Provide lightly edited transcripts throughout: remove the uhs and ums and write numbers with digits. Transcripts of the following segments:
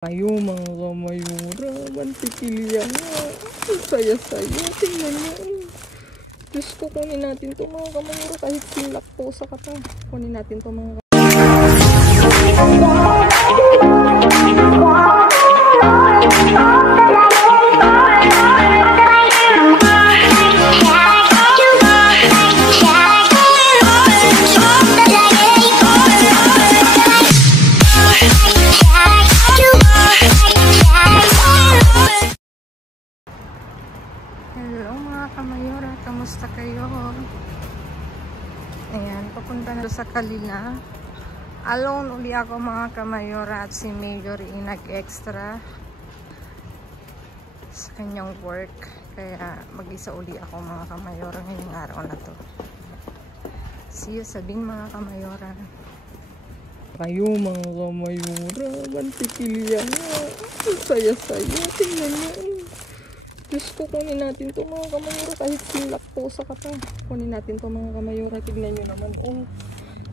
Kayo mga kamayura, mantikilya nga. Saya-saya, tingnan nyo. Diyos ko, kunin natin to mga kamayura. Kahit silak po sa kata. Kunin natin to mga kamayura. Hello mga kamayura, kamusta kayo? Ayan, papunta na sa Kalina. Alone uli ako mga kamayura at si Major nag-extra sa kanyang work. Kaya mag-isa uli ako mga kamayura ngayong araw na to. See you sa bin mga kamayura. Kayo mga kamayura, mantikilya nga. Saya-saya, tingnan nyo. Diyos ko, kunin natin to mga kamayura. Kahit silak po sa kata. Kunin natin to mga kamayura. Tignan nyo naman. Oh.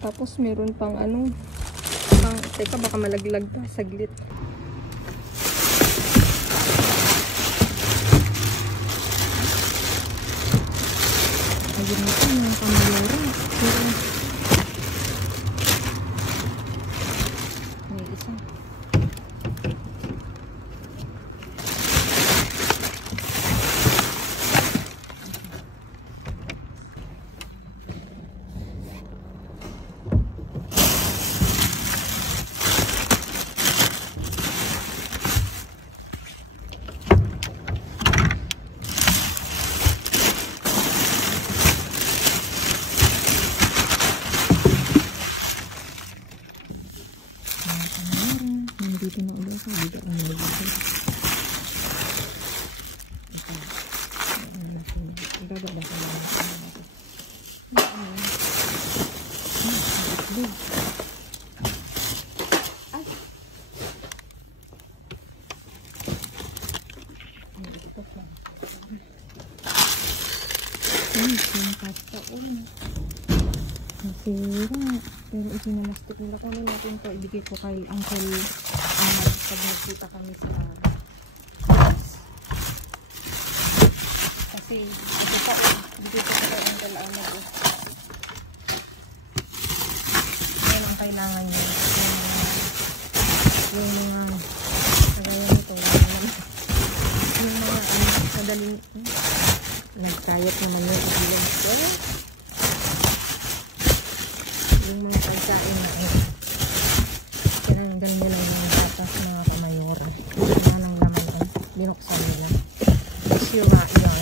Tapos meron pang ano. Teka, baka malaglag pa. Saglit. Ayun na po mga kamayura. May isa. Dito na ulit sa dito ang nilagay. Ibaba na sa mga natin. Nasira. Pero ipinalastik nila. Kunin natin ito. Ibigay ko kay Uncle Ahmad pag nagkita kami sa kasi ito pa ibigay ko kay Uncle Ahmad. Yan ang kailangan niya. Yung mga kagaya nito. Yung mga sadaling nagkayot naman yung ilan ko. Yung mga pagkain na tinanggal nila yung patas mga kamayura. Wala nang laman ay binuksan nila. Sira yun.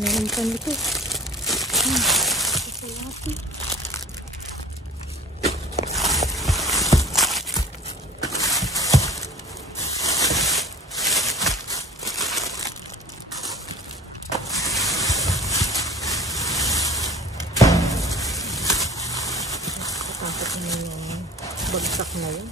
Meron pa nito. Kasalati. Tapos na yung bagsak na yun.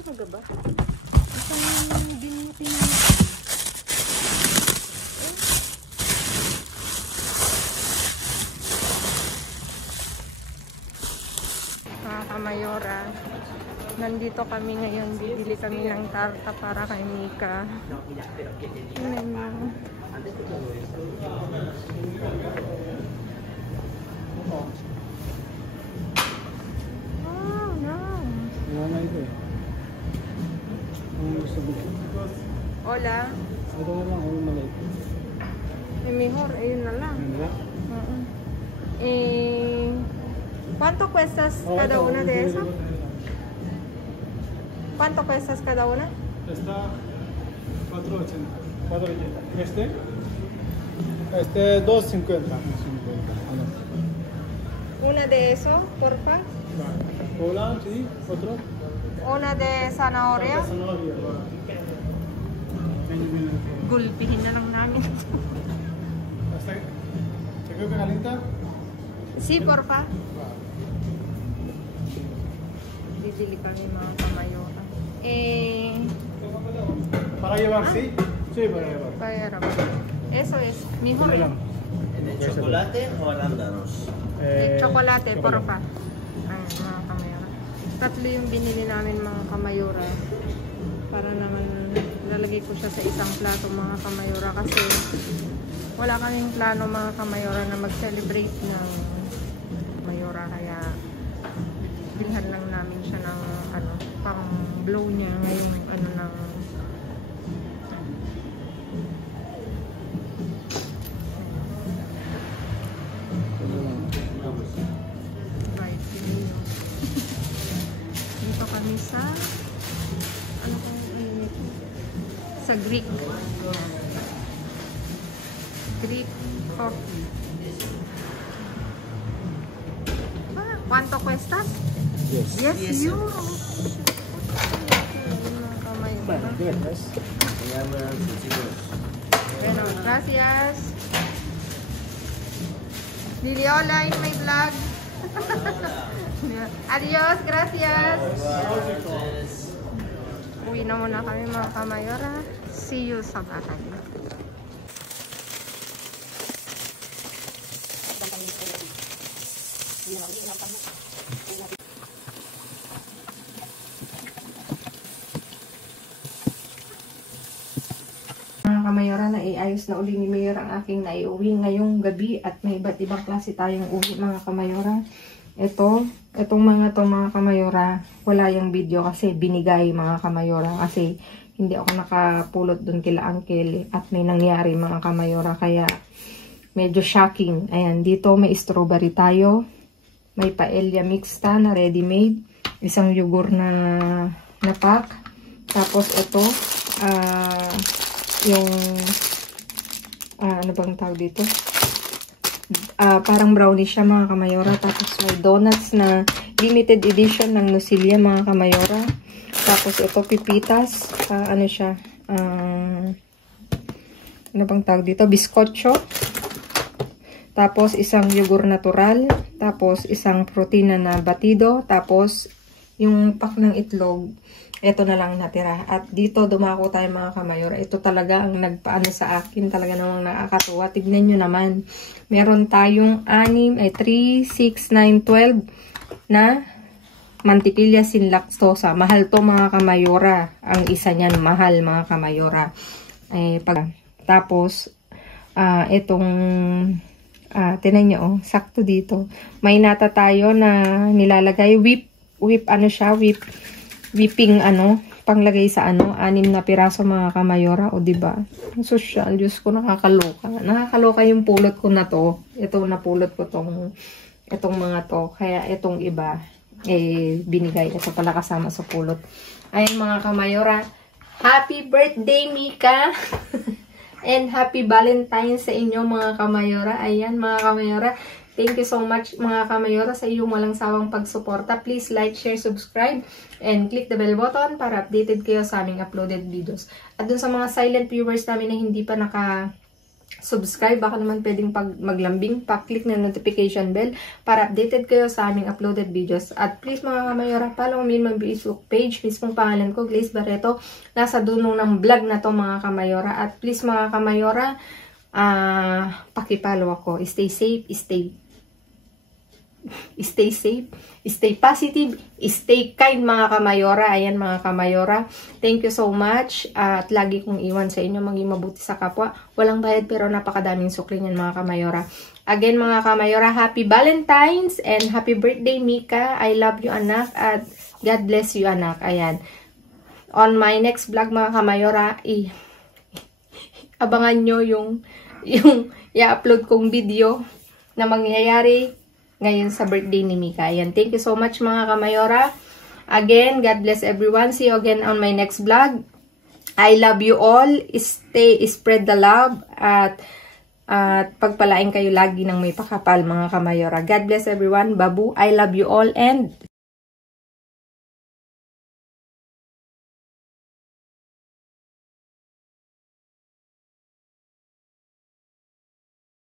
Talaga ba? Isang din mo tinanong. Mga kamayora, nandito kami ngayon. Bibili kami ng tarta para kay Mika. Oh, no. Hola. Mejor, ayun na lang. ¿Cuánto cuestas cada una de esas? ¿Cuánto cuestas cada una? Está 4.80. Este 2.50. Una de eso, porfa. Hola, sí, otro. Una de zanahoria. Gulpihin na lang namin. ¿Se quedó caliente? Sí, porfa. Bibili kami mga kamayora. Para llevar, ¿sí? Sí, para llevar. Para eso es. Mejor. ¿De chocolate o arándanos? Chocolate, porfa. Ay, mga kamayora. Tatlo yung binili namin mga kamayora. Para naman lalagay ko siya sa isang plato mga kamayora. Kasi wala kaming plano mga kamayora na mag-celebrate ng mayora. Kaya bilhan lang namin siya ng ano, pang blow niya ngayong ano ng dito kami sa ano kung sa Greek. Greek coffee. ¿Cuánto cuestas? 10 euros. Bueno, gracias. Se llaman cuchillos. Bueno, gracias. Dili hola in my vlog. Adios, gracias. Uwi na muna kami mga kamayora. See you sa bahay. Mga kamayora, na iayos na uli ni Mayor ang aking naiuwi ngayong gabi at may iba't ibang klase tayong uwi mga kamayora. Itong mga kamayora, wala yung video kasi binigay mga kamayora kasi hindi ako nakapulot dun kila Uncle at may nangyari mga kamayora kaya medyo shocking. Ayan, dito may strawberry tayo, may paella mixta na ready-made, isang yogurt na pack, tapos ito, yung ano bang tawag dito? Parang brownie siya mga kamayora. Tapos may donuts na limited edition ng Nusilia mga kamayora. Tapos ito pipitas. Ano siya? Ano bang tawag dito? Biscocho. Tapos isang yogurt natural. Tapos isang protina na batido. Tapos yung pack ng itlog. Ito na lang natira. At dito dumako tayo mga kamayora. Ito talaga ang nagpaano sa akin. Talaga namang nakakatuwa. Tignan nyo naman. Meron tayong 3, 6, 9, 12 na mantikilya sin lactosa. Mahal to mga kamayora. Ang isa niyan mahal mga kamayora. Tapos itong tinan nyo sakto dito. May nata tayo na nilalagay. Whipping panglagay sa 6 na piraso mga kamayora, o diba? Social, Diyos ko, nakakaloka. Nakakaloka yung pulot ko na to. Ito napulot ko itong mga to. Kaya itong iba, binigay. Ito pala kasama sa pulot. Ayan mga kamayora. Happy birthday, Mika! And happy Valentine's sa inyo mga kamayora. Ayan mga kamayora. Thank you so much mga kamayora sa iyong walang sawang pagsuporta. Please like, share, subscribe, and click the bell button para updated kayo sa aming uploaded videos. At dun sa mga silent viewers namin na hindi pa naka-subscribe, baka naman pwedeng maglambing, pa-click na notification bell para updated kayo sa aming uploaded videos. At please mga kamayora, follow me on my Facebook page. Mismong pangalan ko, Glaze Barreto. Nasa dunong ng vlog na to mga kamayora. At please mga kamayora, pakipalo ako. Stay safe, stay stay safe, stay positive, stay kind mga kamayora. Ayan mga kamayora. Thank you so much. At lagi kong iwan sa inyo maging mabuti sa kapwa. Walang bayad pero napakadaming sukli niyan mga kamayora. Again mga kamayora, happy Valentine's and happy birthday Mika. I love you anak at God bless you anak. Ayan. On my next vlog mga kamayora, abangan nyo yung i-upload kong video na mangyayari ngayon sa birthday ni Mika. Ayan. Thank you so much mga kamayora. Again, God bless everyone. See you again on my next vlog. I love you all. Spread the love. At pagpalain kayo lagi ng may pakapal mga kamayora. God bless everyone. Babu, I love you all and